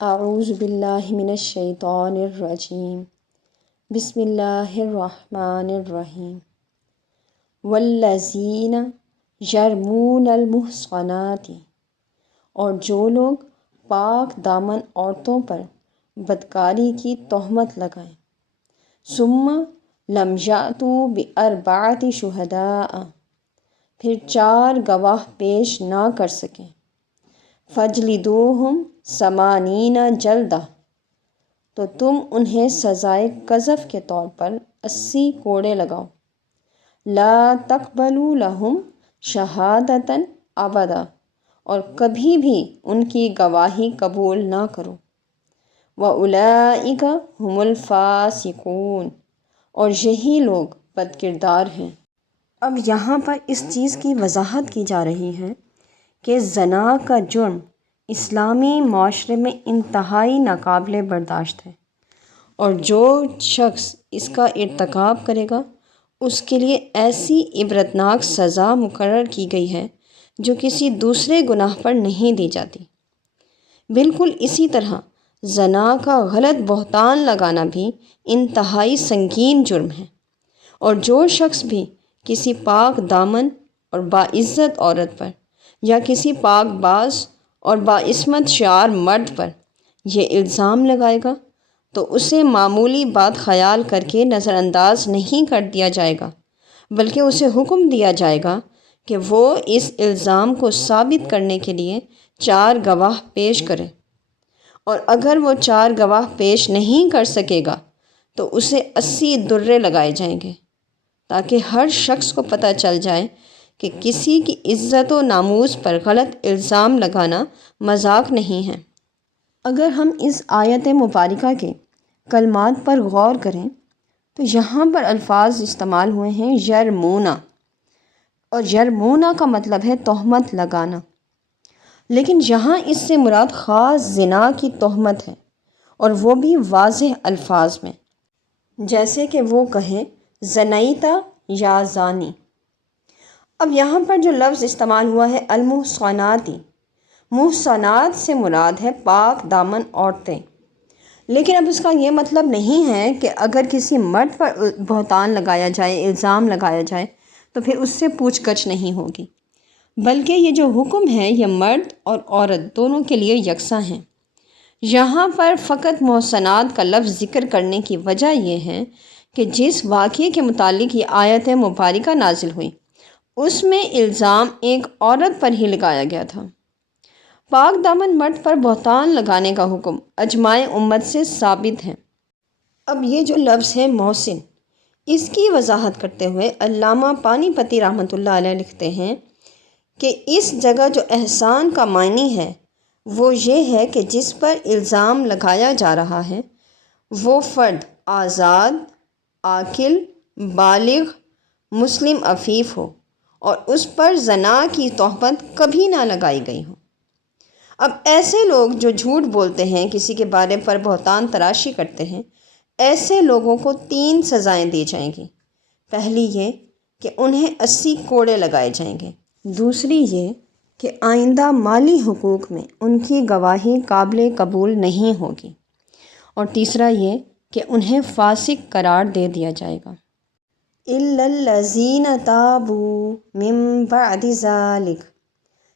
اعوذ باللہ من الشیطان الرجیم بسم اللہ الرحمن الرحیم والذین یرمون المحصنات، اور جو لوگ پاک دامن عورتوں پر بدکاری کی تہمت لگائیں، ثم لم یأتوا بأربعۃ شہداء، پھر 4 گواہ پیش نہ کر سکیں، فجلدوہم 80 جلدہ، تو تم انہیں سزائے قذف کے طور پر 80 کوڑے لگاؤ، لا تقبلوا لہم شہادۃ ابدا، اور کبھی بھی ان کی گواہی قبول نہ کرو، وَأُولَئِکَ هُمُ الْفَاسِقُونَ، اور یہی لوگ بد کردار ہیں۔ اب یہاں پر اس چیز کی وضاحت کی جا رہی ہے کہ زنا کا جرم اسلامی معاشرے میں انتہائی ناقابل برداشت ہے، اور جو شخص اس کا ارتکاب کرے گا اس کے لیے ایسی عبرتناک سزا مقرر کی گئی ہے جو کسی دوسرے گناہ پر نہیں دی جاتی۔ بالکل اسی طرح زنا کا غلط بہتان لگانا بھی انتہائی سنگین جرم ہے، اور جو شخص بھی کسی پاک دامن اور باعزت عورت پر یا کسی پاک باز اور باعصمت شعار مرد پر یہ الزام لگائے گا تو اسے معمولی بات خیال کر کے نظر انداز نہیں کر دیا جائے گا، بلکہ اسے حکم دیا جائے گا کہ وہ اس الزام کو ثابت کرنے کے لیے 4 گواہ پیش کرے، اور اگر وہ 4 گواہ پیش نہیں کر سکے گا تو اسے 80 درے لگائے جائیں گے، تاکہ ہر شخص کو پتہ چل جائے کہ کسی کی عزت و ناموس پر غلط الزام لگانا مذاق نہیں ہے۔ اگر ہم اس آیت مبارکہ کے کلمات پر غور کریں تو یہاں پر الفاظ استعمال ہوئے ہیں یرمونا، اور یرمونا کا مطلب ہے تہمت لگانا، لیکن یہاں اس سے مراد خاص زنا کی تہمت ہے، اور وہ بھی واضح الفاظ میں، جیسے کہ وہ کہیں زنیتا یا زانی۔ اب یہاں پر جو لفظ استعمال ہوا ہے المحصناتی، محصنات سے مراد ہے پاک دامن عورتیں، لیکن اب اس کا یہ مطلب نہیں ہے کہ اگر کسی مرد پر بہتان لگایا جائے، الزام لگایا جائے تو پھر اس سے پوچھ گچھ نہیں ہوگی، بلکہ یہ جو حکم ہے یہ مرد اور عورت دونوں کے لیے یکساں ہیں۔ یہاں پر فقط محصنات کا لفظ ذکر کرنے کی وجہ یہ ہے کہ جس واقعے کے متعلق یہ آیت مبارکہ نازل ہوئی اس میں الزام ایک عورت پر ہی لگایا گیا تھا۔ پاک دامن مرد پر بہتان لگانے کا حکم اجماع امت سے ثابت ہے۔ اب یہ جو لفظ ہے محسن، اس کی وضاحت کرتے ہوئے علامہ پانی پتی رحمۃ اللہ علیہ لکھتے ہیں کہ اس جگہ جو احسان کا معنی ہے وہ یہ ہے کہ جس پر الزام لگایا جا رہا ہے وہ فرد آزاد، عاقل، بالغ، مسلم عفیف ہو اور اس پر زنا کی تہمت کبھی نہ لگائی گئی ہو۔ اب ایسے لوگ جو جھوٹ بولتے ہیں، کسی کے بارے پر بہتان تراشی کرتے ہیں، ایسے لوگوں کو 3 سزائیں دی جائیں گی۔ پہلی یہ کہ انہیں 80 کوڑے لگائے جائیں گے، دوسری یہ کہ آئندہ مالی حقوق میں ان کی گواہی قابل قبول نہیں ہوگی، اور تیسرا یہ کہ انہیں فاسق قرار دے دیا جائے گا۔ إِلَّا الَّذِينَ تَابُوا مِن بَعْدِ ذَلِكَ،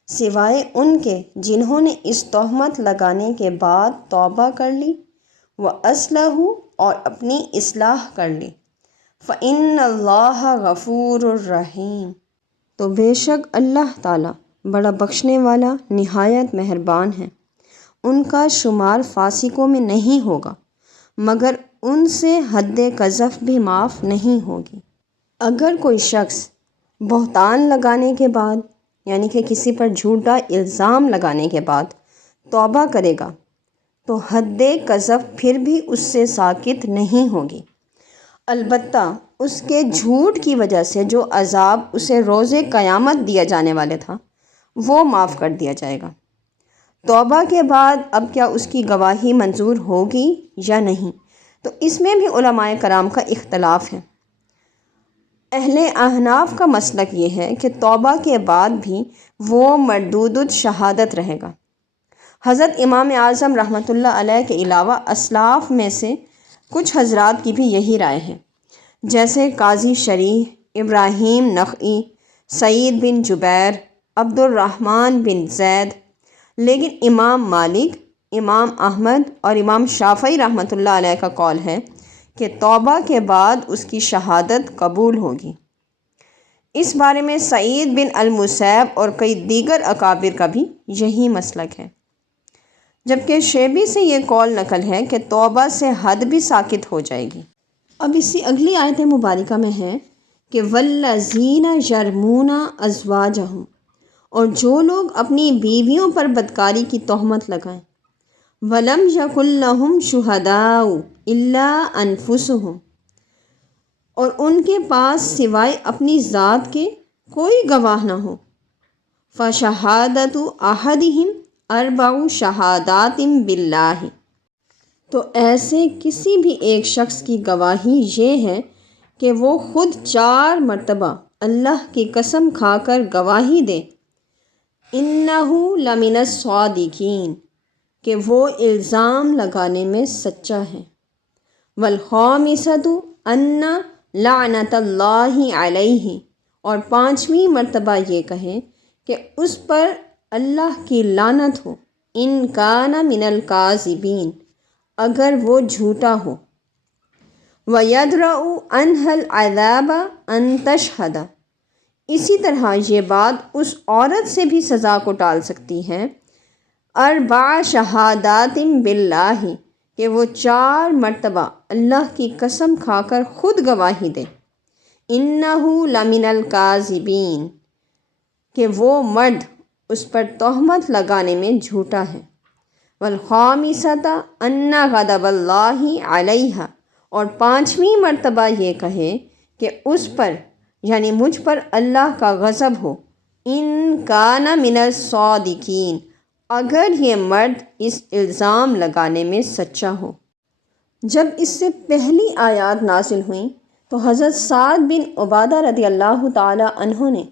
سوائے ان کے جنہوں نے اس تہمت لگانے کے بعد توبہ کر لی، وَأَصْلَحُوا، اور اپنی اصلاح کر لی، فَإِنَّ اللَّهَ غَفُورٌ رَحِيمٌ، تو بے شک اللہ تعالیٰ بڑا بخشنے والا نہایت مہربان ہے۔ ان کا شمار فاسقوں میں نہیں ہوگا، مگر ان سے حد قذف بھی معاف نہیں ہوگی۔ اگر کوئی شخص بہتان لگانے کے بعد، یعنی کہ کسی پر جھوٹا الزام لگانے کے بعد توبہ کرے گا تو حد قذف پھر بھی اس سے ساقط نہیں ہوگی، البتہ اس کے جھوٹ کی وجہ سے جو عذاب اسے روز قیامت دیا جانے والے تھا وہ معاف کر دیا جائے گا۔ توبہ کے بعد اب کیا اس کی گواہی منظور ہوگی یا نہیں، تو اس میں بھی علماء کرام کا اختلاف ہے۔ اہل احناف کا مسلک یہ ہے کہ توبہ کے بعد بھی وہ مردود الشہادت رہے گا، حضرت امام اعظم رحمۃ اللہ علیہ کے علاوہ اسلاف میں سے کچھ حضرات کی بھی یہی رائے ہے، جیسے قاضی شریح، ابراہیم نخعی، سعید بن جبیر، عبد الرحمن بن زید۔ لیکن امام مالک، امام احمد اور امام شافعی رحمۃ اللہ علیہ کا قول ہے کہ توبہ کے بعد اس کی شہادت قبول ہوگی۔ اس بارے میں سعید بن المسیب اور کئی دیگر اکابر کا بھی یہی مسلک ہے، جبکہ شیبی سے یہ قول نقل ہے کہ توبہ سے حد بھی ساقط ہو جائے گی۔ اب اسی اگلی آیت مبارکہ میں ہے کہ والذین یرمون ازواجہم، اور جو لوگ اپنی بیویوں پر بدکاری کی تہمت لگائیں، ولم یکن لہم شہداء الا انفسہم، اور ان کے پاس سوائے اپنی ذات کے کوئی گواہ نہ ہو، فشہادۃ احدہم اربع شہادات باللہ، تو ایسے کسی بھی ایک شخص کی گواہی یہ ہے کہ وہ خود 4 مرتبہ اللہ کی قسم کھا کر گواہی دے، انہ لمن الصادقین، کہ وہ الزام لگانے میں سچا ہے، والخامسۃ ان لعنۃ اللہ علیہ، اور 5ویں مرتبہ یہ کہے کہ اس پر اللہ کی لعنت ہو، ان کان من الکاذبین، اگر وہ جھوٹا ہو، وَيَدْرَأُ عَنْهَا الْعَذَابَ أَن تَشْهَدَ، اسی طرح یہ بات اس عورت سے بھی سزا کو ٹال سکتی ہے، 4 شہادات باللہ، کہ وہ 4 مرتبہ اللہ کی قسم کھا کر خود گواہی دے، انہ لمن الکاذبین، کہ وہ مرد اس پر تہمت لگانے میں جھوٹا ہے، والخامسۃ ان غضب اللہ علیہا، اور 5ویں مرتبہ یہ کہے کہ اس پر یعنی مجھ پر اللہ کا غضب ہو، ان کان من الصادقین، اگر یہ مرد اس الزام لگانے میں سچا ہو۔ جب اس سے پہلی آیات نازل ہوئیں تو حضرت سعد بن عبادہ رضی اللہ تعالی عنہ نے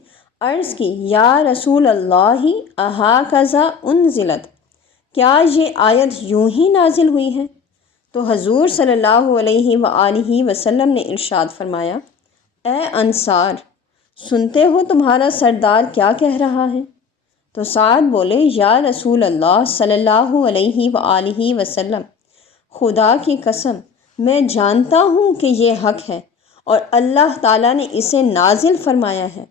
عرض کی، یا رسول اللہ اہکذا انزلت، کیا یہ آیت یوں ہی نازل ہوئی ہے؟ تو حضور صلی اللہ علیہ وآلہ وسلم نے ارشاد فرمایا، اے انصار، سنتے ہو تمہارا سردار کیا کہہ رہا ہے؟ تو سعد بولے، یا رسول اللہ صلی اللہ علیہ وآلہ وسلم، خدا کی قسم میں جانتا ہوں کہ یہ حق ہے اور اللہ تعالیٰ نے اسے نازل فرمایا ہے،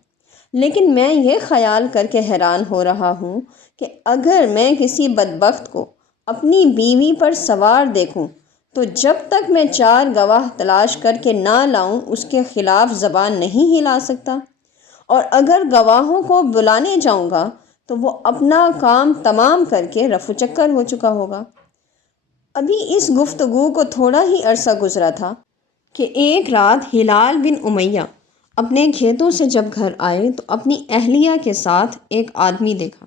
لیکن میں یہ خیال کر کے حیران ہو رہا ہوں کہ اگر میں کسی بدبخت کو اپنی بیوی پر سوار دیکھوں تو جب تک میں 4 گواہ تلاش کر کے نہ لاؤں اس کے خلاف زبان نہیں ہلا سکتا، اور اگر گواہوں کو بلانے جاؤں گا تو وہ اپنا کام تمام کر کے رفو چکر ہو چکا ہوگا۔ ابھی اس گفتگو کو تھوڑا ہی عرصہ گزرا تھا کہ ایک رات ہلال بن امیہ اپنے کھیتوں سے جب گھر آئے تو اپنی اہلیہ کے ساتھ ایک آدمی دیکھا،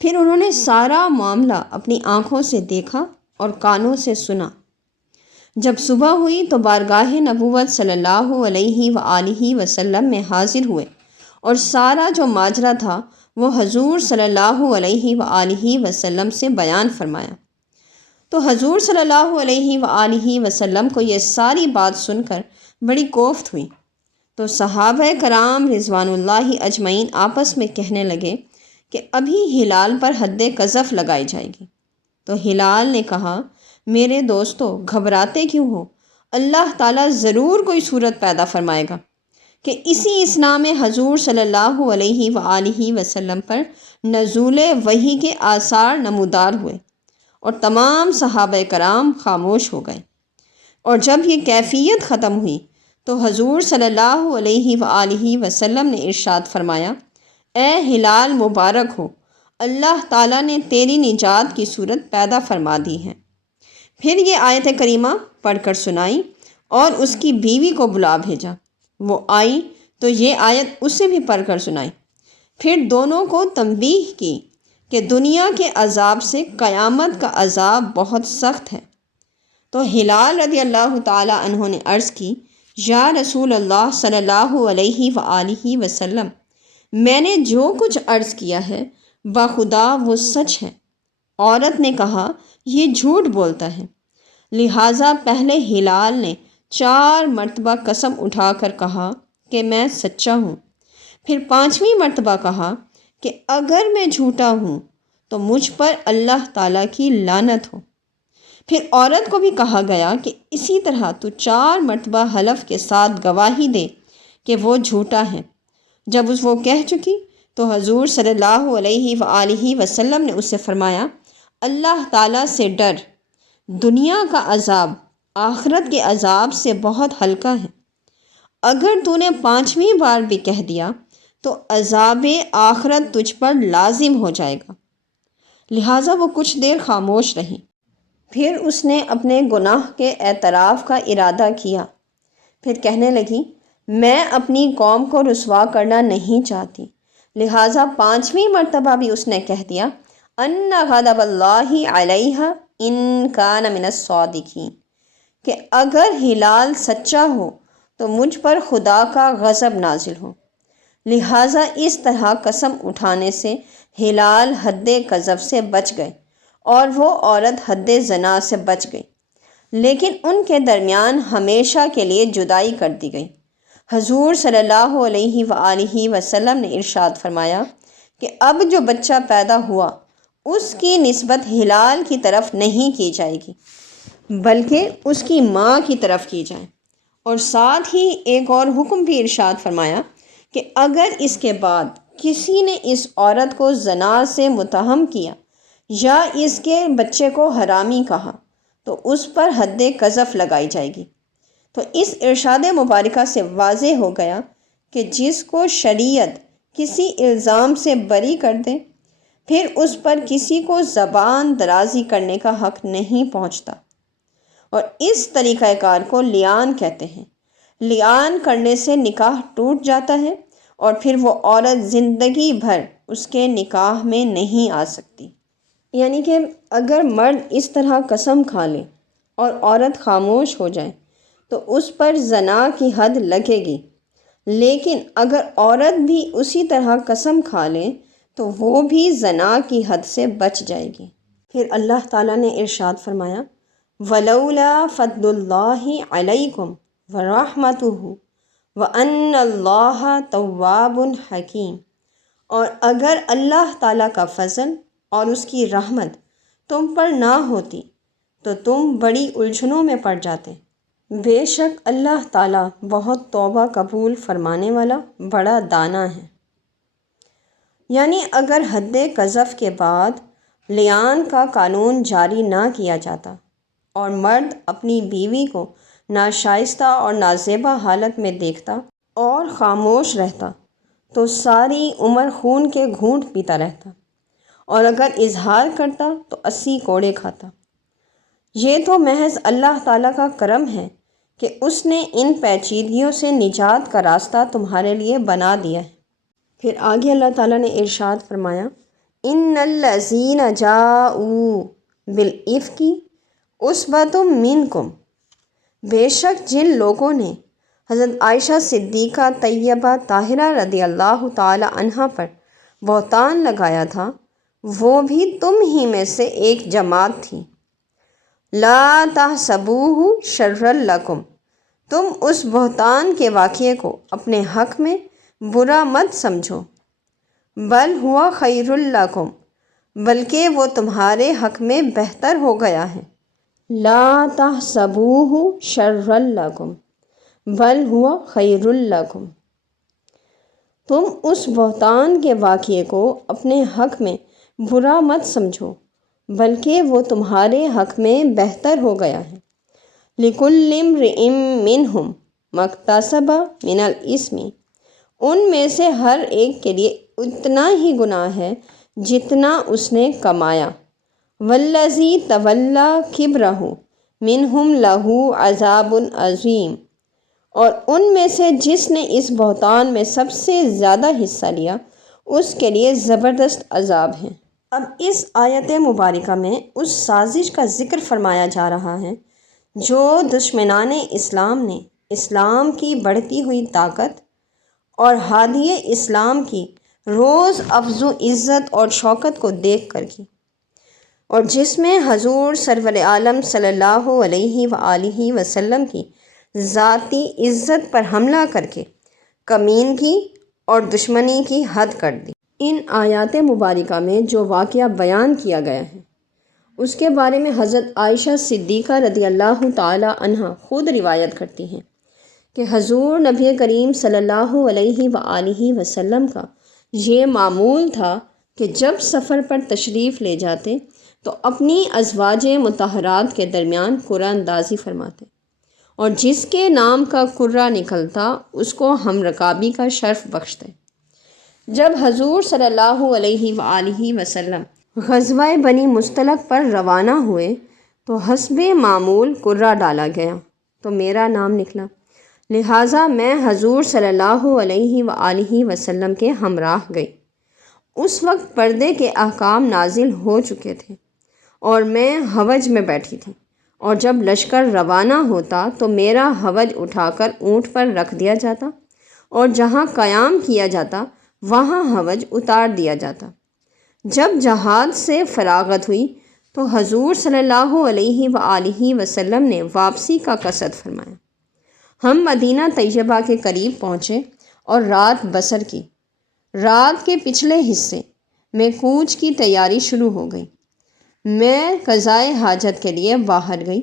پھر انہوں نے سارا معاملہ اپنی آنکھوں سے دیکھا اور کانوں سے سنا۔ جب صبح ہوئی تو بارگاہ نبوت صلی اللہ علیہ وآلہ وسلم میں حاضر ہوئے اور سارا جو ماجرا تھا وہ حضور صلی اللہ علیہ وآلہ وسلم سے بیان فرمایا۔ تو حضور صلی اللہ علیہ وآلہ وسلم کو یہ ساری بات سن کر بڑی کوفت ہوئی، تو صحابہ کرام رضوان اللہ اجمعین آپس میں کہنے لگے کہ ابھی ہلال پر حد قذف لگائی جائے گی۔ تو ہلال نے کہا، میرے دوستو گھبراتے کیوں ہو؟ اللہ تعالیٰ ضرور کوئی صورت پیدا فرمائے گا۔ کہ اسی اثنا میں حضور صلی اللہ علیہ وآلہ وسلم پر نزول وحی کے آثار نمودار ہوئے اور تمام صحابہ کرام خاموش ہو گئے، اور جب یہ کیفیت ختم ہوئی تو حضور صلی اللہ علیہ وآلہ وسلم نے ارشاد فرمایا، اے ہلال مبارک ہو، اللہ تعالیٰ نے تیری نجات کی صورت پیدا فرما دی ہے۔ پھر یہ آیت کریمہ پڑھ کر سنائی اور اس کی بیوی کو بلا بھیجا، وہ آئی تو یہ آیت اسے بھی پڑھ کر سنائی، پھر دونوں کو تنبیہ کی کہ دنیا کے عذاب سے قیامت کا عذاب بہت سخت ہے۔ تو ہلال رضی اللہ تعالی عنہ نے عرض کی، یا رسول اللہ صلی اللہ علیہ وآلہ وسلم، میں نے جو کچھ عرض کیا ہے بخدا وہ سچ ہے، عورت نے کہا یہ جھوٹ بولتا ہے، لہٰذا پہلے ہلال نے 4 مرتبہ قسم اٹھا کر کہا کہ میں سچا ہوں، پھر 5ویں مرتبہ کہا کہ اگر میں جھوٹا ہوں تو مجھ پر اللہ تعالیٰ کی لعنت ہو۔ پھر عورت کو بھی کہا گیا کہ اسی طرح تو 4 مرتبہ حلف کے ساتھ گواہی دے کہ وہ جھوٹا ہے۔ جب وہ کہہ چکی تو حضور صلی اللہ علیہ وآلہ وسلم نے اس سے فرمایا، اللہ تعالیٰ سے ڈر، دنیا کا عذاب آخرت کے عذاب سے بہت ہلکا ہے۔ اگر تو نے 5ویں بار بھی کہہ دیا تو عذاب آخرت تجھ پر لازم ہو جائے گا۔ لہٰذا وہ کچھ دیر خاموش رہی، پھر اس نے اپنے گناہ کے اعتراف کا ارادہ کیا، پھر کہنے لگی میں اپنی قوم کو رسوا کرنا نہیں چاہتی، لہٰذا 5ویں مرتبہ بھی اس نے کہہ دیا ان غضب اللہ علیہ ان کان من الصادقین، کہ اگر ہلال سچا ہو تو مجھ پر خدا کا غضب نازل ہو۔ لہٰذا اس طرح قسم اٹھانے سے ہلال حد قذف سے بچ گئے اور وہ عورت حد زنا سے بچ گئی، لیکن ان کے درمیان ہمیشہ کے لیے جدائی کر دی گئی۔ حضور صلی اللہ علیہ وآلہ وسلم نے ارشاد فرمایا کہ اب جو بچہ پیدا ہوا اس کی نسبت ہلال کی طرف نہیں کی جائے گی بلکہ اس کی ماں کی طرف کی جائے، اور ساتھ ہی ایک اور حکم بھی ارشاد فرمایا کہ اگر اس کے بعد کسی نے اس عورت کو زنا سے متہم کیا یا اس کے بچے کو حرامی کہا تو اس پر حد قذف لگائی جائے گی۔ تو اس ارشاد مبارکہ سے واضح ہو گیا کہ جس کو شریعت کسی الزام سے بری کر دے پھر اس پر کسی کو زبان درازی کرنے کا حق نہیں پہنچتا، اور اس طریقہ کار کو لیان کہتے ہیں۔ لیان کرنے سے نکاح ٹوٹ جاتا ہے اور پھر وہ عورت زندگی بھر اس کے نکاح میں نہیں آ سکتی۔ یعنی کہ اگر مرد اس طرح قسم کھا لے اور عورت خاموش ہو جائے تو اس پر زنا کی حد لگے گی، لیکن اگر عورت بھی اسی طرح قسم کھا لے تو وہ بھی زنا کی حد سے بچ جائے گی۔ پھر اللہ تعالیٰ نے ارشاد فرمایا وَلَوْلَا فَضْلُ اللَّهِ عَلَيْكُمْ وَرَحْمَتُهُ وَأَنَّ اللَّهَ تَوَّابٌ حَكِيمٌ، اور اگر اللہ تعالیٰ کا فضل اور اس کی رحمت تم پر نہ ہوتی تو تم بڑی الجھنوں میں پڑ جاتے۔ بے شک اللہ تعالیٰ بہت توبہ قبول فرمانے والا بڑا دانا ہے۔ یعنی اگر حد قذف کے بعد لیان کا قانون جاری نہ کیا جاتا اور مرد اپنی بیوی کو ناشائستہ اور نازیبا حالت میں دیکھتا اور خاموش رہتا تو ساری عمر خون کے گھونٹ پیتا رہتا، اور اگر اظہار کرتا تو 80 کوڑے کھاتا۔ یہ تو محض اللہ تعالیٰ کا کرم ہے کہ اس نے ان پیچیدگیوں سے نجات کا راستہ تمہارے لیے بنا دیا ہے۔ پھر آگے اللہ تعالیٰ نے ارشاد فرمایا ان الذین جاؤوا بالافک عصبۃ منکم، بے شک جن لوگوں نے حضرت عائشہ صدیقہ طیبہ طاہرہ رضی اللہ تعالی عنہا پر بہتان لگایا تھا وہ بھی تم ہی میں سے ایک جماعت تھی۔ لا تحسبوہ شرا لکم، تم اس بہتان کے واقعے کو اپنے حق میں برا مت سمجھو، بل ہوا خیر لکم، بلکہ وہ تمہارے حق میں بہتر ہو گیا ہے۔ لا تحسبوہ شرا لکم بل ہوا خیر لکم، تم اس بہتان کے واقعے کو اپنے حق میں برا مت سمجھو بلکہ وہ تمہارے حق میں بہتر ہو گیا ہے۔ لِكُلِّ امْرِئٍ مِّنْهُمْ مَا اكْتَسَبَ مِنَ الْإِثْمِ، ان میں سے ہر ایک کے لیے اتنا ہی گناہ ہے جتنا اس نے کمایا۔ وَالَّذِي تَوَلَّىٰ كِبْرَهُ مِنْهُمْ لَهُ عَذَابٌ عَظِيمٌ، اور ان میں سے جس نے اس بہتان میں سب سے زیادہ حصہ لیا اس کے لیے زبردست عذاب ہے۔ اب اس آیت مبارکہ میں اس سازش کا ذکر فرمایا جا رہا ہے جو دشمنان اسلام نے اسلام کی بڑھتی ہوئی طاقت اور ہادی اسلام کی روز افزوں عزت اور شوکت کو دیکھ کر کی، اور جس میں حضور سرور عالم صلی اللہ علیہ وآلہ وسلم کی ذاتی عزت پر حملہ کر کے کمینگی اور دشمنی کی حد کر دی۔ ان آیات مبارکہ میں جو واقعہ بیان کیا گیا ہے اس کے بارے میں حضرت عائشہ صدیقہ رضی اللہ تعالی عنہا خود روایت کرتی ہیں کہ حضور نبی کریم صلی اللہ علیہ وآلہ وسلم کا یہ معمول تھا کہ جب سفر پر تشریف لے جاتے تو اپنی ازواج مطہرات کے درمیان قرہ اندازی فرماتے، اور جس کے نام کا قرہ نکلتا اس کو ہم رکابی کا شرف بخشتے۔ جب حضور صلی اللہ علیہ وآلہ وسلم غزوہ بنی مستلق پر روانہ ہوئے تو حسب معمول قرہ ڈالا گیا تو میرا نام نکلا، لہٰذا میں حضور صلی اللہ علیہ وآلہ وسلم کے ہمراہ گئی۔ اس وقت پردے کے احکام نازل ہو چکے تھے اور میں حوض میں بیٹھی تھی، اور جب لشکر روانہ ہوتا تو میرا حوض اٹھا کر اونٹ پر رکھ دیا جاتا اور جہاں قیام کیا جاتا وہاں حوض اتار دیا جاتا۔ جب جہاد سے فراغت ہوئی تو حضور صلی اللہ علیہ وآلہ وسلم نے واپسی کا قصد فرمایا۔ ہم مدینہ طیبہ کے قریب پہنچے اور رات بسر کی۔ رات کے پچھلے حصے میں کوچ کی تیاری شروع ہو گئی۔ میں قضائے حاجت کے لیے باہر گئی۔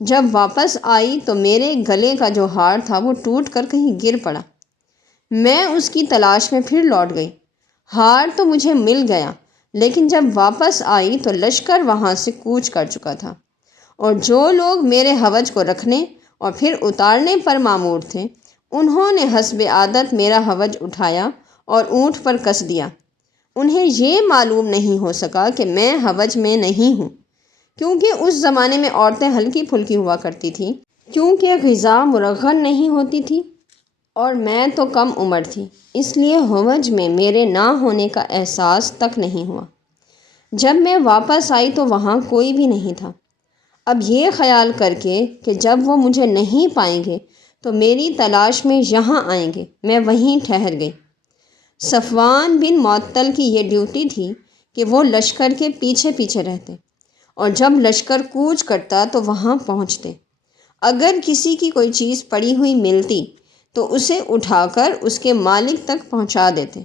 جب واپس آئی تو میرے گلے کا جو ہار تھا وہ ٹوٹ کر کہیں گر پڑا۔ میں اس کی تلاش میں پھر لوٹ گئی۔ ہار تو مجھے مل گیا، لیکن جب واپس آئی تو لشکر وہاں سے کوچ کر چکا تھا، اور جو لوگ میرے حوض کو رکھنے اور پھر اتارنے پر مامور تھے انہوں نے حسب عادت میرا حوض اٹھایا اور اونٹ پر کس دیا۔ انہیں یہ معلوم نہیں ہو سکا کہ میں حوض میں نہیں ہوں، کیونکہ اس زمانے میں عورتیں ہلکی پھلکی ہوا کرتی تھیں، کیونکہ غذا مرغن نہیں ہوتی تھی اور میں تو کم عمر تھی، اس لیے حوض میں میرے نہ ہونے کا احساس تک نہیں ہوا۔ جب میں واپس آئی تو وہاں کوئی بھی نہیں تھا۔ اب یہ خیال کر کے کہ جب وہ مجھے نہیں پائیں گے تو میری تلاش میں یہاں آئیں گے، میں وہیں ٹھہر گئی۔ صفوان بن معطل کی یہ ڈیوٹی تھی کہ وہ لشکر کے پیچھے پیچھے رہتے اور جب لشکر کوچ کرتا تو وہاں پہنچتے۔ اگر کسی کی کوئی چیز پڑی ہوئی ملتی تو اسے اٹھا کر اس کے مالک تک پہنچا دیتے۔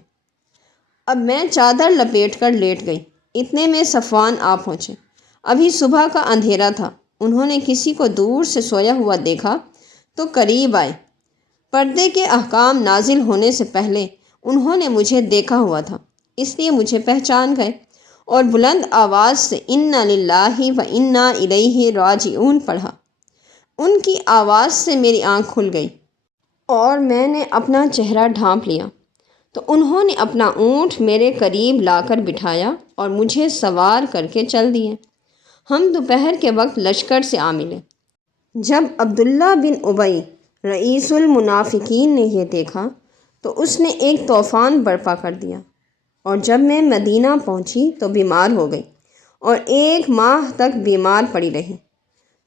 اب میں چادر لپیٹ کر لیٹ گئی، اتنے میں صفوان آ پہنچے۔ ابھی صبح کا اندھیرا تھا۔ انہوں نے کسی کو دور سے سویا ہوا دیکھا تو قریب آئے۔ پردے کے احکام نازل ہونے سے پہلے انہوں نے مجھے دیکھا ہوا تھا، اس لیے مجھے پہچان گئے اور بلند آواز سے انا للہ و انا الیہ راجعون پڑھا۔ ان کی آواز سے میری آنکھ کھل گئی اور میں نے اپنا چہرہ ڈھانپ لیا تو انہوں نے اپنا اونٹ میرے قریب لا کر بٹھایا اور مجھے سوار کر کے چل دیے۔ ہم دوپہر کے وقت لشکر سے آ ملے۔ جب عبداللہ بن ابی رئیس المنافقین نے یہ دیکھا تو اس نے ایک طوفان برپا کر دیا، اور جب میں مدینہ پہنچی تو بیمار ہو گئی اور 1 ماہ تک بیمار پڑی رہی۔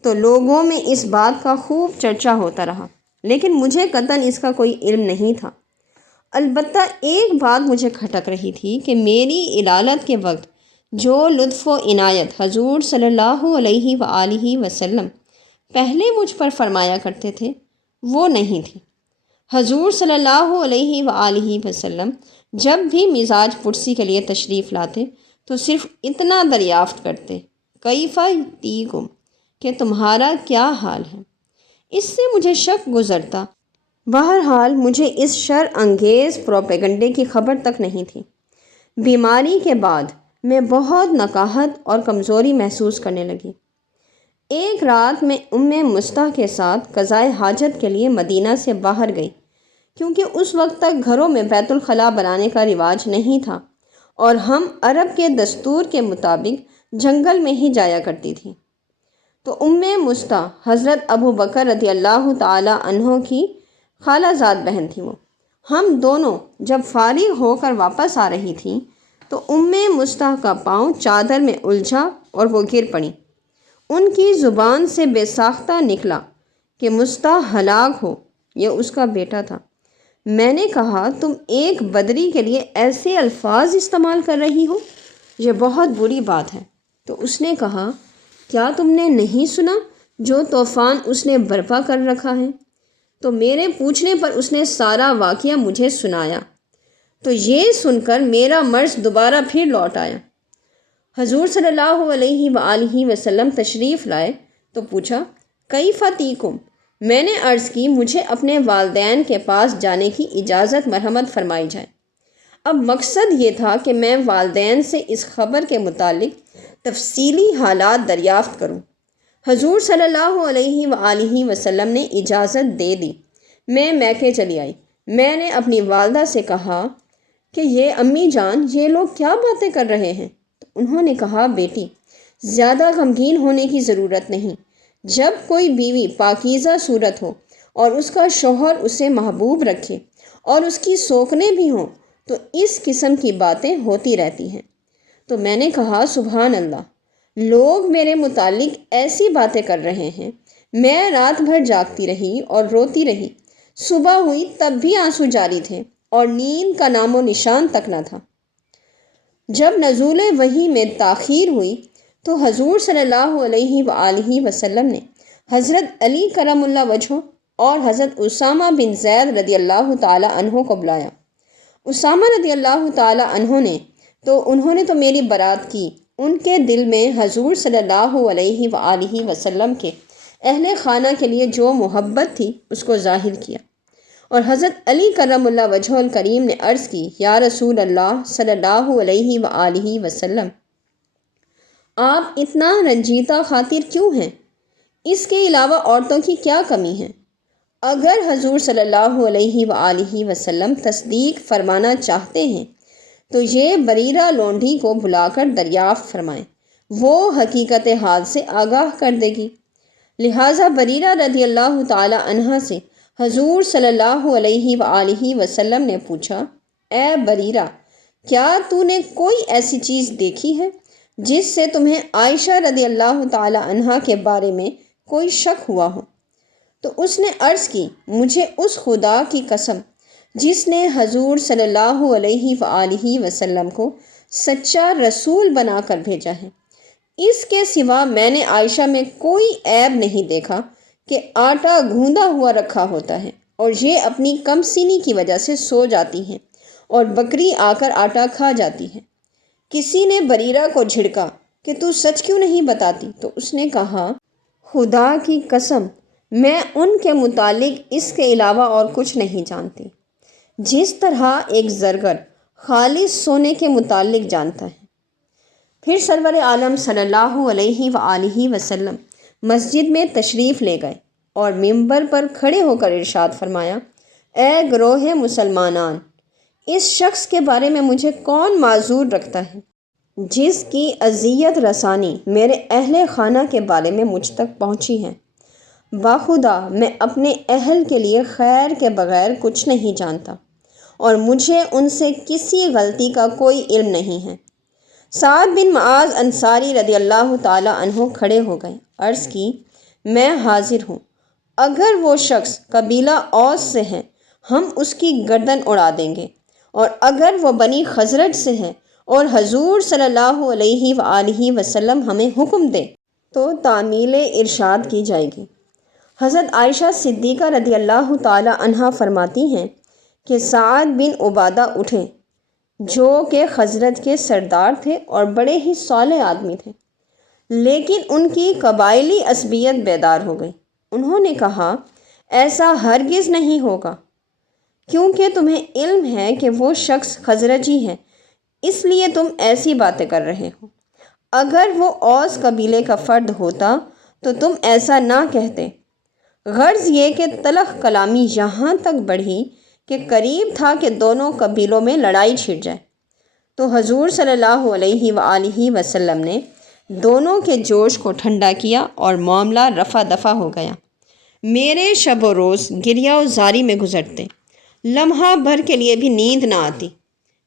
تو لوگوں میں اس بات کا خوب چرچا ہوتا رہا، لیکن مجھے قطعاً اس کا کوئی علم نہیں تھا۔ البتہ ایک بات مجھے کھٹک رہی تھی کہ میری علالت کے وقت جو لطف و عنایت حضور صلی اللہ علیہ وآلہ وسلم پہلے مجھ پر فرمایا کرتے تھے وہ نہیں تھی۔ حضور صلی اللہ علیہ وآلہ وسلم جب بھی مزاج پرسی کے لیے تشریف لاتے تو صرف اتنا دریافت کرتے، کیف یأتیکم، کہ تمہارا کیا حال ہے۔ اس سے مجھے شک گزرتا۔ بہرحال مجھے اس شر انگیز پروپیگنڈے کی خبر تک نہیں تھی۔ بیماری کے بعد میں بہت نقاہت اور کمزوری محسوس کرنے لگی۔ ایک رات میں مستح کے ساتھ قضائے حاجت کے لیے مدینہ سے باہر گئی، کیونکہ اس وقت تک گھروں میں بیت الخلاء بنانے کا رواج نہیں تھا اور ہم عرب کے دستور کے مطابق جنگل میں ہی جایا کرتی تھی۔ تو مستح حضرت ابو بکر رضی اللہ تعالی عنہ کی خالہ زاد بہن تھی۔ وہ ہم دونوں جب فارغ ہو کر واپس آ رہی تھیں تو مستح کا پاؤں چادر میں الجھا اور وہ گر پڑی۔ ان کی زبان سے بے ساختہ نکلا کہ مستح ہلاک ہو، یہ اس کا بیٹا تھا۔ میں نے کہا تم ایک بدری کے لیے ایسے الفاظ استعمال کر رہی ہو، یہ بہت بری بات ہے۔ تو اس نے کہا کیا تم نے نہیں سنا جو طوفان اس نے برپا کر رکھا ہے؟ تو میرے پوچھنے پر اس نے سارا واقعہ مجھے سنایا، تو یہ سن کر میرا مرض دوبارہ پھر لوٹ آیا۔ حضور صلی اللہ علیہ وآلہ وسلم تشریف لائے تو پوچھا کیف تیکم؟ میں نے عرض کی مجھے اپنے والدین کے پاس جانے کی اجازت مرحمت فرمائی جائے۔ اب مقصد یہ تھا کہ میں والدین سے اس خبر کے متعلق تفصیلی حالات دریافت کروں۔ حضور صلی اللہ علیہ وآلہ وسلم نے اجازت دے دی۔ میں میکے چلی آئی۔ میں نے اپنی والدہ سے کہا کہ یہ امی جان، یہ لوگ کیا باتیں کر رہے ہیں؟ تو انہوں نے کہا بیٹی، زیادہ غمگین ہونے کی ضرورت نہیں۔ جب کوئی بیوی پاکیزہ صورت ہو اور اس کا شوہر اسے محبوب رکھے اور اس کی سوکنے بھی ہوں تو اس قسم کی باتیں ہوتی رہتی ہیں۔ تو میں نے کہا سبحان اللہ، لوگ میرے متعلق ایسی باتیں کر رہے ہیں۔ میں رات بھر جاگتی رہی اور روتی رہی۔ صبح ہوئی تب بھی آنسو جاری تھے اور نیند کا نام و نشان تک نہ تھا۔ جب نزول وحی میں تاخیر ہوئی تو حضور صلی اللہ علیہ وآلہ وسلم نے حضرت علی کرم اللہ وجہہ اور حضرت اسامہ بن زید رضی اللہ تعالی عنہ کو بلایا۔ اسامہ رضی اللہ تعالی عنہ نے تو میری برات کی۔ ان کے دل میں حضور صلی اللہ علیہ وآلہ وسلم کے اہل خانہ کے لیے جو محبت تھی اس کو ظاہر کیا، اور حضرت علی کرم اللہ وجہہ الکریم نے عرض کی یا رسول اللہ صلی اللہ علیہ وآلہ وسلم، آپ اتنا رنجیدہ خاطر کیوں ہیں؟ اس کے علاوہ عورتوں کی کیا کمی ہے؟ اگر حضور صلی اللہ علیہ وآلہ وسلم تصدیق فرمانا چاہتے ہیں تو یہ بریرہ لونڈی کو بلا کر دریافت فرمائیں، وہ حقیقت حال سے آگاہ کر دے گی۔ لہٰذا بریرہ رضی اللہ تعالی عنہا سے حضور صلی اللہ علیہ وآلہ وسلم نے پوچھا اے بریرہ، کیا تو نے کوئی ایسی چیز دیکھی ہے جس سے تمہیں عائشہ رضی اللہ تعالی عنہا کے بارے میں کوئی شک ہوا ہو؟ تو اس نے عرض کی مجھے اس خدا کی قسم جس نے حضور صلی اللہ علیہ وآلہ وسلم کو سچا رسول بنا کر بھیجا ہے، اس کے سوا میں نے عائشہ میں کوئی عیب نہیں دیکھا کہ آٹا گھوندا ہوا رکھا ہوتا ہے اور یہ اپنی کم سینی کی وجہ سے سو جاتی ہیں اور بکری آ کر آٹا کھا جاتی ہے۔ کسی نے بریرہ کو جھڑکا کہ تو سچ کیوں نہیں بتاتی؟ تو اس نے کہا خدا کی قسم، میں ان کے متعلق اس کے علاوہ اور کچھ نہیں جانتی، جس طرح ایک زرگر خالص سونے کے متعلق جانتا ہے۔ پھر سرور عالم صلی اللہ علیہ وآلہ وسلم مسجد میں تشریف لے گئے اور منبر پر کھڑے ہو کر ارشاد فرمایا اے گروہ مسلمانان، اس شخص کے بارے میں مجھے کون معذور رکھتا ہے جس کی اذیت رسانی میرے اہل خانہ کے بارے میں مجھ تک پہنچی ہے؟ باخدا میں اپنے اہل کے لیے خیر کے بغیر کچھ نہیں جانتا اور مجھے ان سے کسی غلطی کا کوئی علم نہیں ہے۔ سعد بن معاذ انصاری رضی اللہ تعالی عنہ کھڑے ہو گئے، عرض کی میں حاضر ہوں، اگر وہ شخص قبیلہ اوس سے ہے ہم اس کی گردن اڑا دیں گے، اور اگر وہ بنی خزرج سے ہے اور حضور صلی اللہ علیہ وآلہ وسلم ہمیں حکم دے تو تعمیل ارشاد کی جائے گی۔ حضرت عائشہ صدیقہ رضی اللہ تعالی عنہا فرماتی ہیں کہ سعد بن عبادہ اٹھے جو کہ خزرج کے سردار تھے اور بڑے ہی صالح آدمی تھے، لیکن ان کی قبائلی عصبیت بیدار ہو گئی۔ انہوں نے کہا ایسا ہرگز نہیں ہوگا، کیونکہ تمہیں علم ہے کہ وہ شخص خزرجی ہے، اس لیے تم ایسی باتیں کر رہے ہو۔ اگر وہ اوس قبیلے کا فرد ہوتا تو تم ایسا نہ کہتے۔ غرض یہ کہ تلخ کلامی یہاں تک بڑھی کہ قریب تھا کہ دونوں قبیلوں میں لڑائی چھڑ جائے۔ تو حضور صلی اللہ علیہ وآلہ وسلم نے دونوں کے جوش کو ٹھنڈا کیا اور معاملہ رفع دفع ہو گیا۔ میرے شب و روز گریہ و زاری میں گزرتے، لمحہ بھر کے لیے بھی نیند نہ آتی۔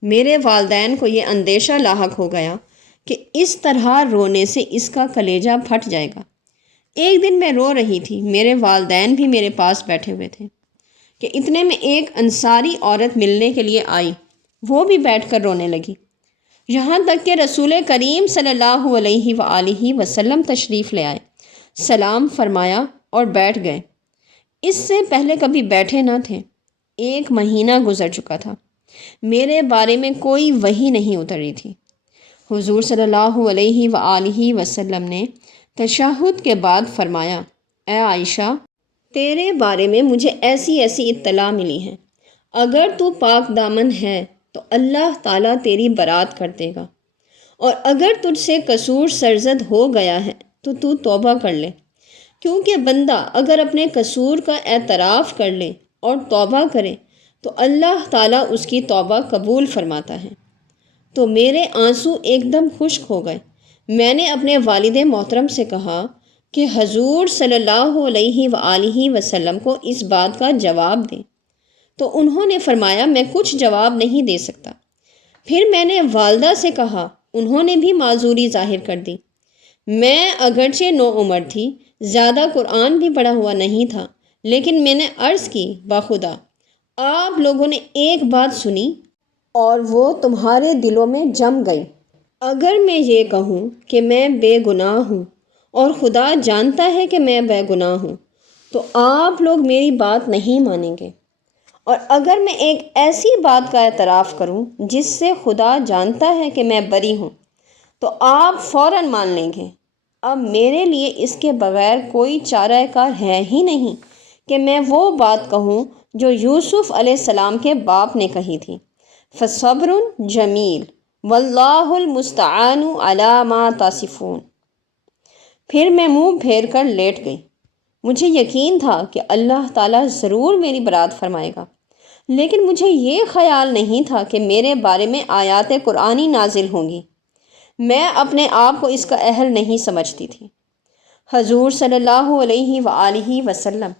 میرے والدین کو یہ اندیشہ لاحق ہو گیا کہ اس طرح رونے سے اس کا کلیجہ پھٹ جائے گا۔ ایک دن میں رو رہی تھی، میرے والدین بھی میرے پاس بیٹھے ہوئے تھے کہ اتنے میں ایک انصاری عورت ملنے کے لیے آئی، وہ بھی بیٹھ کر رونے لگی۔ یہاں تک کہ رسول کریم صلی اللہ علیہ وآلہ وسلم تشریف لے آئے، سلام فرمایا اور بیٹھ گئے۔ اس سے پہلے کبھی بیٹھے نہ تھے۔ 1 مہینہ گزر چکا تھا، میرے بارے میں کوئی وحی نہیں اتری تھی۔ حضور صلی اللہ علیہ وآلہ وسلم نے تشہد کے بعد فرمایا، اے عائشہ، تیرے بارے میں مجھے ایسی ایسی اطلاع ملی ہے، اگر تو پاک دامن ہے تو اللہ تعالیٰ تیری برات کر دے گا، اور اگر تجھ سے قصور سرزد ہو گیا ہے تو توبہ کر لے، کیونکہ بندہ اگر اپنے قصور کا اعتراف کر لے اور توبہ کرے تو اللہ تعالیٰ اس کی توبہ قبول فرماتا ہے۔ تو میرے آنسو ایک دم خشک ہو گئے۔ میں نے اپنے والد محترم سے کہا کہ حضور صلی اللہ علیہ وآلہ وسلم کو اس بات کا جواب دیں، تو انہوں نے فرمایا میں کچھ جواب نہیں دے سکتا۔ پھر میں نے والدہ سے کہا، انہوں نے بھی معذوری ظاہر کر دی۔ میں اگرچہ نو عمر تھی، زیادہ قرآن بھی پڑھا ہوا نہیں تھا، لیکن میں نے عرض کی، باخدا آپ لوگوں نے ایک بات سنی اور وہ تمہارے دلوں میں جم گئی۔ اگر میں یہ کہوں کہ میں بے گناہ ہوں اور خدا جانتا ہے کہ میں بے گناہ ہوں، تو آپ لوگ میری بات نہیں مانیں گے، اور اگر میں ایک ایسی بات کا اعتراف کروں جس سے خدا جانتا ہے کہ میں بری ہوں، تو آپ فوراً مان لیں گے۔ اب میرے لیے اس کے بغیر کوئی چارہ کار ہے ہی نہیں کہ میں وہ بات کہوں جو یوسف علیہ السلام کے باپ نے کہی تھی، فَصَبْرٌ جَمِيلٌ وَاللَّهُ الْمُسْتَعَانُ عَلَى مَا تَصِفُونَ۔ پھر میں منہ پھیر کر لیٹ گئی۔ مجھے یقین تھا کہ اللہ تعالیٰ ضرور میری برات فرمائے گا، لیکن مجھے یہ خیال نہیں تھا کہ میرے بارے میں آیات قرآنی نازل ہوں گی۔ میں اپنے آپ کو اس کا اہل نہیں سمجھتی تھی۔ حضور صلی اللہ علیہ وآلہ وسلم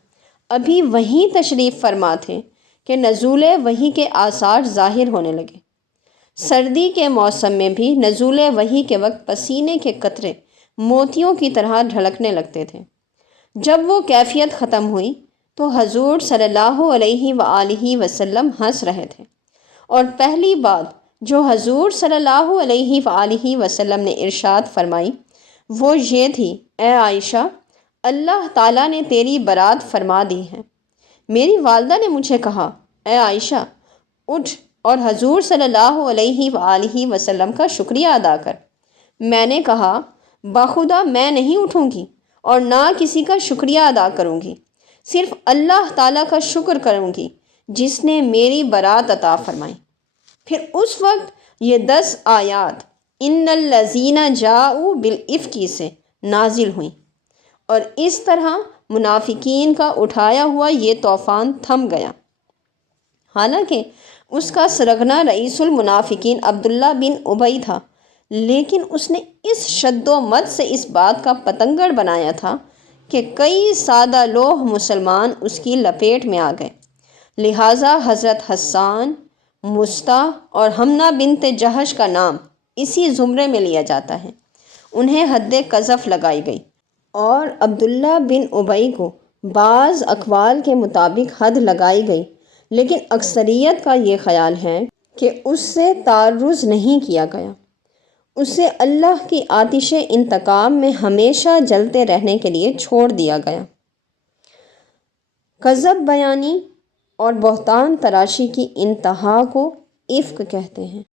ابھی وہیں تشریف فرما تھے کہ نزول وحی کے آثار ظاہر ہونے لگے۔ سردی کے موسم میں بھی نزول وحی کے وقت پسینے کے قطرے موتیوں کی طرح ڈھلکنے لگتے تھے۔ جب وہ کیفیت ختم ہوئی تو حضور صلی اللہ علیہ وآلہ وسلم ہنس رہے تھے، اور پہلی بات جو حضور صلی اللہ علیہ وآلہ وسلم نے ارشاد فرمائی وہ یہ تھی، اے عائشہ، اللہ تعالیٰ نے تیری برات فرما دی ہے۔ میری والدہ نے مجھے کہا، اے عائشہ، اٹھ اور حضور صلی اللہ علیہ وآلہ وسلم کا شکریہ ادا کر۔ میں نے کہا، باخدا میں نہیں اٹھوں گی اور نہ کسی کا شکریہ ادا کروں گی، صرف اللہ تعالیٰ کا شکر کروں گی جس نے میری برات عطا فرمائی۔ پھر اس وقت یہ 10 آیات ان الذین جاؤوا بالافک سے نازل ہوئیں، اور اس طرح منافقین کا اٹھایا ہوا یہ طوفان تھم گیا۔ حالانکہ اس کا سرغنہ رئیس المنافقین عبداللہ بن ابی تھا، لیکن اس نے اس شد و مت سے اس بات کا پتنگڑ بنایا تھا کہ کئی سادہ لوح مسلمان اس کی لپیٹ میں آ گئے۔ لہٰذا حضرت حسان، مصطح اور حمنہ بنت جہش کا نام اسی زمرے میں لیا جاتا ہے۔ انہیں حد قذف لگائی گئی، اور عبداللہ بن ابی کو بعض اقوال کے مطابق حد لگائی گئی، لیکن اکثریت کا یہ خیال ہے کہ اس سے تعرض نہیں کیا گیا۔ اسے اللہ کی آتش انتقام میں ہمیشہ جلتے رہنے کے لیے چھوڑ دیا گیا۔ کذب بیانی اور بہتان تراشی کی انتہا کو افک کہتے ہیں۔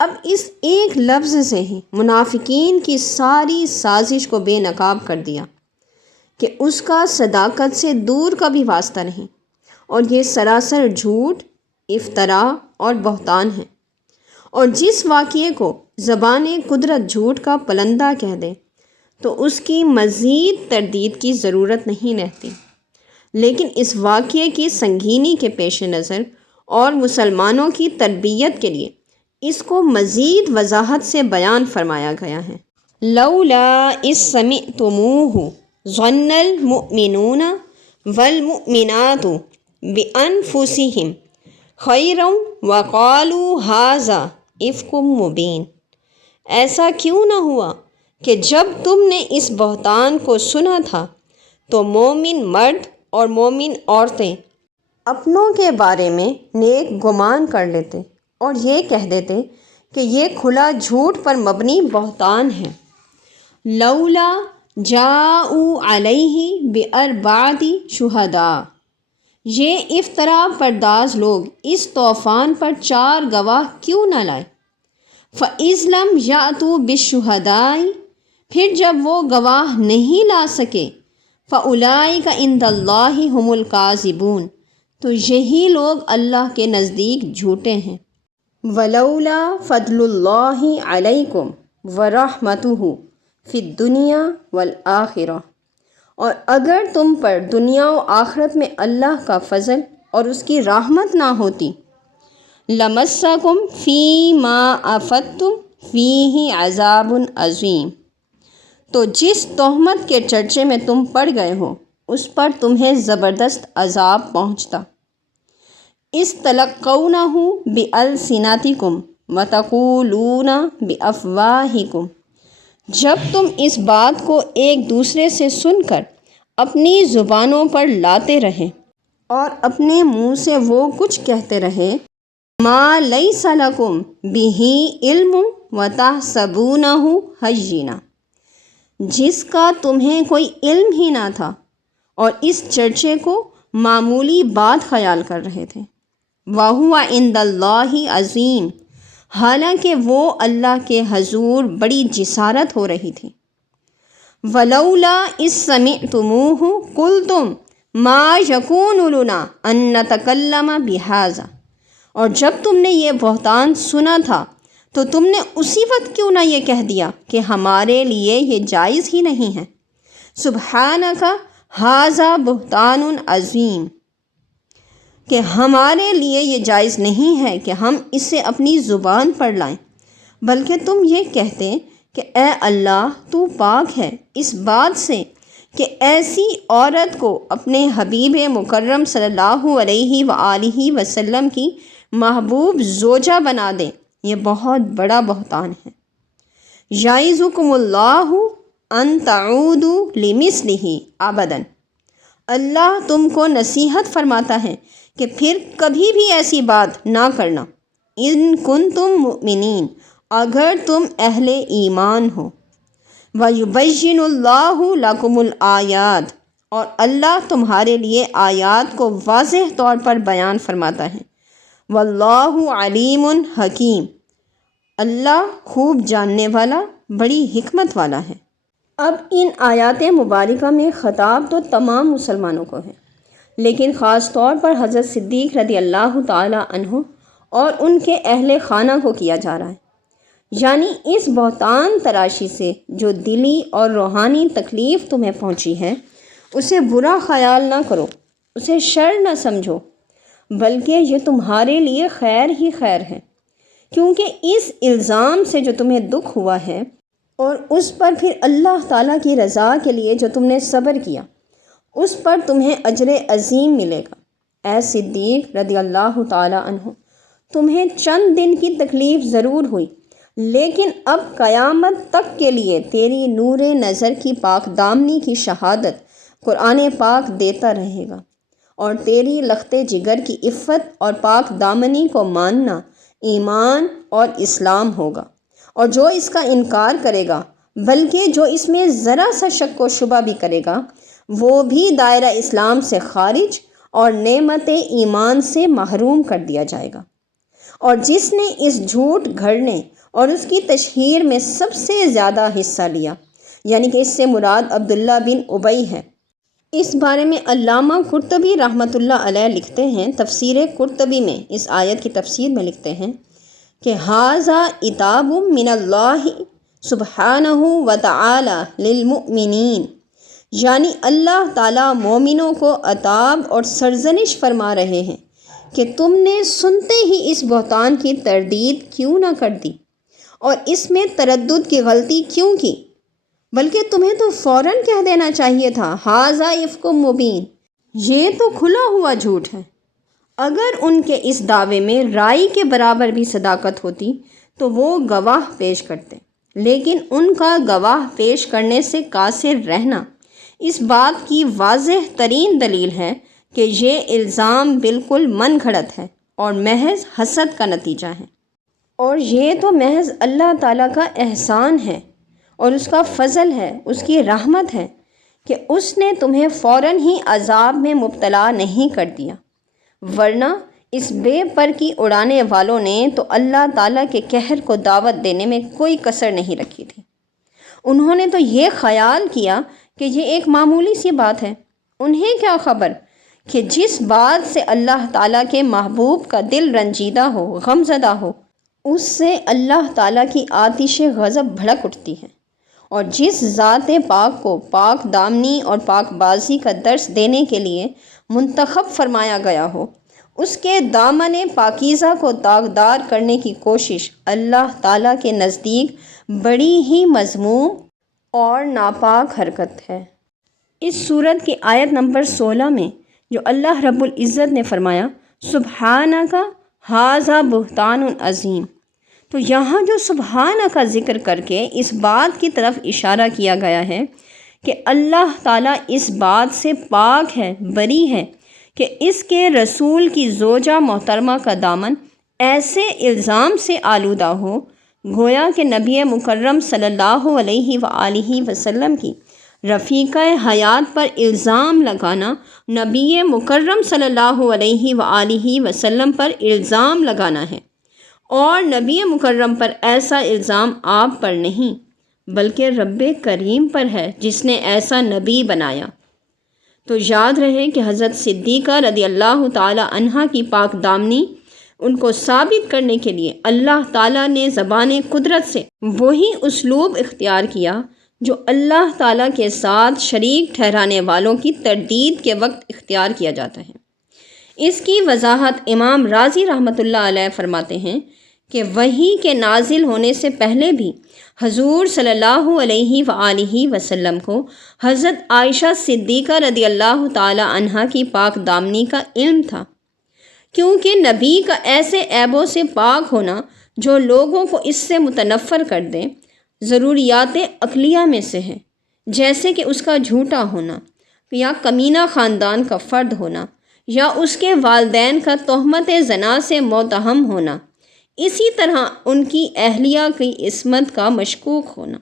اب اس ایک لفظ سے ہی منافقین کی ساری سازش کو بے نقاب کر دیا کہ اس کا صداقت سے دور کا بھی واسطہ نہیں، اور یہ سراسر جھوٹ، افطرا اور بہتان ہے۔ اور جس واقعے کو زبان قدرت جھوٹ کا پلندہ کہہ دے تو اس کی مزید تردید کی ضرورت نہیں رہتی، لیکن اس واقعے کی سنگینی کے پیش نظر اور مسلمانوں کی تربیت کے لیے اس کو مزید وضاحت سے بیان فرمایا گیا ہے۔ لولا اذ سمعتموہ ظن المؤمنون والمؤمنات بانفسہم خیرا وقالوا ھذا افک مبین۔ ایسا کیوں نہ ہوا کہ جب تم نے اس بہتان کو سنا تھا تو مومن مرد اور مومن عورتیں اپنوں کے بارے میں نیک گمان کر لیتے اور یہ کہہ دیتے کہ یہ کھلا جھوٹ پر مبنی بہتان ہے۔ لولا جاؤ علیہ باربعۃ شہداء، یہ افطرا پرداز لوگ اس طوفان پر 4 گواہ کیوں نہ لائے۔ فَإِذْ لَمْ يَأْتُوا بِالشُّهَدَاءِ، پھر جب وہ گواہ نہیں لا سکے، فَأُولَٰئِکَ عِندَ اللہِ هُمُ الْكَاذِبُونَ، تو یہی لوگ اللہ کے نزدیک جھوٹے ہیں۔ وَلَوْلَا فَضْلُ اللہِ عَلَيْكُمْ وَرَحْمَتُهُ فِي الدُّنْيَا وَالْآخِرَةِ، اور اگر تم پر دنیا و آخرت میں اللہ کا فضل اور اس کی رحمت نہ ہوتی، لَمَسَّكُمْ فِي مَا أَفَضْتُمْ فِيهِ عَذَابٌ عَظِيمٌ، تو جس تہمت کے چرچے میں تم پڑ گئے ہو اس پر تمہیں زبردست عذاب پہنچتا۔ اِسْتَلَقَّوْنَهُ بِأَلْسِنَتِكُمْ وَتَقُولُونَ بِأَفْوَاهِكُمْ، جب تم اس بات کو ایک دوسرے سے سن کر اپنی زبانوں پر لاتے رہے اور اپنے منہ سے وہ کچھ کہتے رہے، مَا لَيْسَ لَكُمْ بِهِ عِلْمٌ وَتَحْسَبُونَهُ هَيِّنًا، جس کا تمہیں کوئی علم ہی نہ تھا اور اس چرچے کو معمولی بات خیال کر رہے تھے۔ وَهُوَ عِندَ اللہِ عَظِيمٌ، حالانکہ وہ اللہ کے حضور بڑی جسارت ہو رہی تھی۔ وَلَوْلَا إِذ سَمِعْتُمُوهُ قُلْتُمْ مَا يَكُونُ لَنَا أَن نَّتَكَلَّمَ بِهَٰذَا، اور جب تم نے یہ بہتان سنا تھا تو تم نے اسی وقت کیوں نہ یہ کہہ دیا کہ ہمارے لیے یہ جائز ہی نہیں ہے۔ سبحانک ھذا بہتان عظیم، کہ ہمارے لیے یہ جائز نہیں ہے کہ ہم اسے اپنی زبان پر لائیں، بلکہ تم یہ کہتے کہ اے اللہ تو پاک ہے اس بات سے کہ ایسی عورت کو اپنے حبیب مکرم صلی اللہ علیہ وآلہ وسلم کی محبوب زوجہ بنا دے، یہ بہت بڑا بہتان ہے۔ یعظکم اللہ ان تعودوا لمثلہ ابدا، اللہ تم کو نصیحت فرماتا ہے کہ پھر کبھی بھی ایسی بات نہ کرنا، ان کنتم مؤمنین، اگر تم اہل ایمان ہو۔ وَيُبَيِّنُ اللَّهُ لَكُمُ الْآيَاتِ، اور اللہ تمہارے لیے آیات کو واضح طور پر بیان فرماتا ہے۔ وَاللَّهُ عَلِيمٌ حَكِيمٌ، اللہ خوب جاننے والا، بڑی حکمت والا ہے۔ اب ان آیات مبارکہ میں خطاب تو تمام مسلمانوں کو ہے، لیکن خاص طور پر حضرت صدیق رضی اللہ تعالی عنہ اور ان کے اہل خانہ کو کیا جا رہا ہے۔ یعنی اس بہتان تراشی سے جو دلی اور روحانی تکلیف تمہیں پہنچی ہے اسے برا خیال نہ کرو، اسے شر نہ سمجھو، بلکہ یہ تمہارے لیے خیر ہی خیر ہے، کیونکہ اس الزام سے جو تمہیں دکھ ہوا ہے اور اس پر پھر اللہ تعالیٰ کی رضا کے لیے جو تم نے صبر کیا، اس پر تمہیں اجر عظیم ملے گا۔ اے صدیق رضی اللہ تعالی عنہ، تمہیں چند دن کی تکلیف ضرور ہوئی، لیکن اب قیامت تک کے لیے تیری نور نظر کی پاک دامنی کی شہادت قرآن پاک دیتا رہے گا، اور تیری لخت جگر کی عفت اور پاک دامنی کو ماننا ایمان اور اسلام ہوگا، اور جو اس کا انکار کرے گا بلکہ جو اس میں ذرا سا شک و شبہ بھی کرے گا وہ بھی دائرہ اسلام سے خارج اور نعمت ایمان سے محروم کر دیا جائے گا۔ اور جس نے اس جھوٹ گھڑنے اور اس کی تشہیر میں سب سے زیادہ حصہ لیا، یعنی کہ اس سے مراد عبداللہ بن ابی ہے۔ اس بارے میں علامہ قرطبی رحمۃ اللہ علیہ لکھتے ہیں، تفسیر قرطبی میں اس آیت کی تفسیر میں لکھتے ہیں کہ ھذا عتاب من اللہ سبحانہ وتعالی للمؤمنین، یعنی اللہ تعالیٰ مومنوں کو عتاب اور سرزنش فرما رہے ہیں کہ تم نے سنتے ہی اس بہتان کی تردید کیوں نہ کر دی اور اس میں تردد کی غلطی کیوں کی، بلکہ تمہیں تو فوراً کہہ دینا چاہیے تھا ھذا افک مبین، یہ تو کھلا ہوا جھوٹ ہے۔ اگر ان کے اس دعوے میں رائی کے برابر بھی صداقت ہوتی تو وہ گواہ پیش کرتے، لیکن ان کا گواہ پیش کرنے سے قاصر رہنا اس بات کی واضح ترین دلیل ہے کہ یہ الزام بالکل من گھڑت ہے اور محض حسد کا نتیجہ ہے۔ اور یہ تو محض اللہ تعالیٰ کا احسان ہے اور اس کا فضل ہے، اس کی رحمت ہے کہ اس نے تمہیں فوراً ہی عذاب میں مبتلا نہیں کر دیا، ورنہ اس بے پر کی اڑانے والوں نے تو اللہ تعالیٰ کے قہر کو دعوت دینے میں کوئی کسر نہیں رکھی تھی۔ انہوں نے تو یہ خیال کیا کہ یہ ایک معمولی سی بات ہے۔ انہیں کیا خبر کہ جس بات سے اللہ تعالیٰ کے محبوب کا دل رنجیدہ ہو، غم زدہ ہو، اس سے اللہ تعالیٰ کی آتش غضب بھڑک اٹھتی ہے، اور جس ذات پاک کو پاک دامنی اور پاک بازی کا درس دینے کے لیے منتخب فرمایا گیا ہو، اس کے دامن پاکیزہ کو داغدار کرنے کی کوشش اللہ تعالیٰ کے نزدیک بڑی ہی مذموم اور ناپاک حرکت ہے۔ اس سورت کی آیت نمبر 16 میں جو اللہ رب العزت نے فرمایا سبحانک ھذا بہتان عظیم، تو یہاں جو سبحانہ کا ذکر کر کے اس بات کی طرف اشارہ کیا گیا ہے کہ اللہ تعالیٰ اس بات سے پاک ہے، بری ہے کہ اس کے رسول کی زوجہ محترمہ کا دامن ایسے الزام سے آلودہ ہو، گویا کہ نبی مکرم صلی اللہ علیہ وآلہ وسلم کی رفیقہ حیات پر الزام لگانا نبی مکرم صلی اللہ علیہ وآلہ وسلم پر الزام لگانا ہے، اور نبی مکرم پر ایسا الزام آپ پر نہیں بلکہ رب کریم پر ہے جس نے ایسا نبی بنایا۔ تو یاد رہے کہ حضرت صدیقہ رضی اللہ تعالی عنہا کی پاک دامنی ان کو ثابت کرنے کے لیے اللہ تعالیٰ نے زبان قدرت سے وہی اسلوب اختیار کیا جو اللہ تعالیٰ کے ساتھ شریک ٹھہرانے والوں کی تردید کے وقت اختیار کیا جاتا ہے۔ اس کی وضاحت امام رازی رحمۃ اللہ علیہ فرماتے ہیں کہ وحی کے نازل ہونے سے پہلے بھی حضور صلی اللہ علیہ وآلہ وسلم کو حضرت عائشہ صدیقہ رضی اللہ تعالی عنہا کی پاک دامنی کا علم تھا، کیونکہ نبی کا ایسے عیبوں سے پاک ہونا جو لوگوں کو اس سے متنفر کر دیں ضروریات عقلیہ میں سے ہے، جیسے کہ اس کا جھوٹا ہونا یا کمینہ خاندان کا فرد ہونا یا اس کے والدین کا تہمت زنا سے متہم ہونا، اسی طرح ان کی اہلیہ کی عصمت کا مشکوک ہونا۔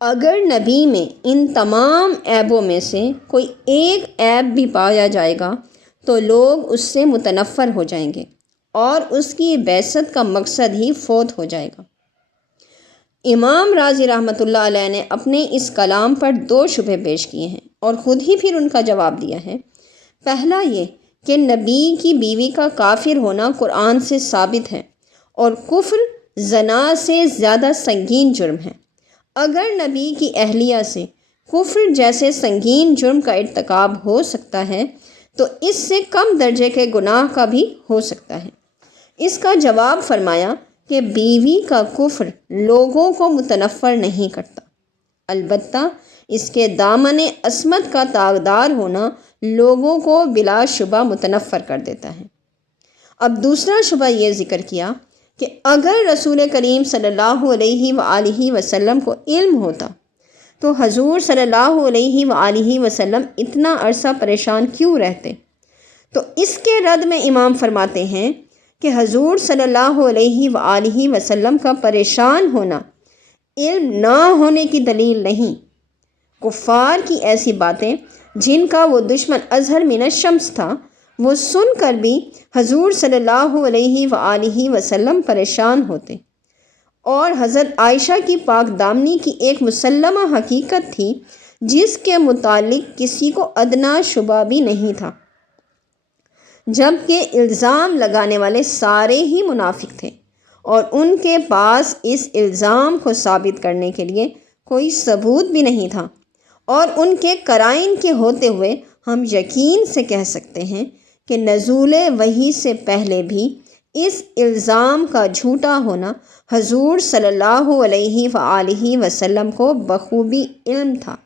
اگر نبی میں ان تمام عیبوں میں سے کوئی ایک عیب بھی پایا جائے گا تو لوگ اس سے متنفر ہو جائیں گے اور اس کی بعثت کا مقصد ہی فوت ہو جائے گا۔ امام رازی رحمۃ اللہ علیہ نے اپنے اس کلام پر 2 شبہے پیش کیے ہیں اور خود ہی پھر ان کا جواب دیا ہے۔ پہلا یہ کہ نبی کی بیوی کا کافر ہونا قرآن سے ثابت ہے اور کفر زنا سے زیادہ سنگین جرم ہے۔ اگر نبی کی اہلیہ سے کفر جیسے سنگین جرم کا ارتکاب ہو سکتا ہے تو اس سے کم درجے کے گناہ کا بھی ہو سکتا ہے۔ اس کا جواب فرمایا کہ بیوی کا کفر لوگوں کو متنفر نہیں کرتا، البتہ اس کے دامن عصمت کا داغدار ہونا لوگوں کو بلا شبہ متنفر کر دیتا ہے۔ اب دوسرا شبہ یہ ذکر کیا کہ اگر رسول کریم صلی اللہ علیہ وآلہ وسلم کو علم ہوتا تو حضور صلی اللہ علیہ وآلہ وسلم اتنا عرصہ پریشان کیوں رہتے؟ تو اس کے رد میں امام فرماتے ہیں کہ حضور صلی اللہ علیہ وآلہ وسلم کا پریشان ہونا علم نہ ہونے کی دلیل نہیں۔ کفار کی ایسی باتیں جن کا وہ دشمن اظہر من الشمس تھا، وہ سن کر بھی حضور صلی اللہ علیہ وآلہ وسلم پریشان ہوتے، اور حضرت عائشہ کی پاک دامنی کی ایک مسلمہ حقیقت تھی جس کے متعلق کسی کو ادنا شبہ بھی نہیں تھا، جبکہ الزام لگانے والے سارے ہی منافق تھے اور ان کے پاس اس الزام کو ثابت کرنے کے لیے کوئی ثبوت بھی نہیں تھا، اور ان کے قرائن کے ہوتے ہوئے ہم یقین سے کہہ سکتے ہیں کہ نزول وحی سے پہلے بھی اس الزام کا جھوٹا ہونا حضور صلی اللہ علیہ وآلہ وسلم کو بخوبی علم تھا۔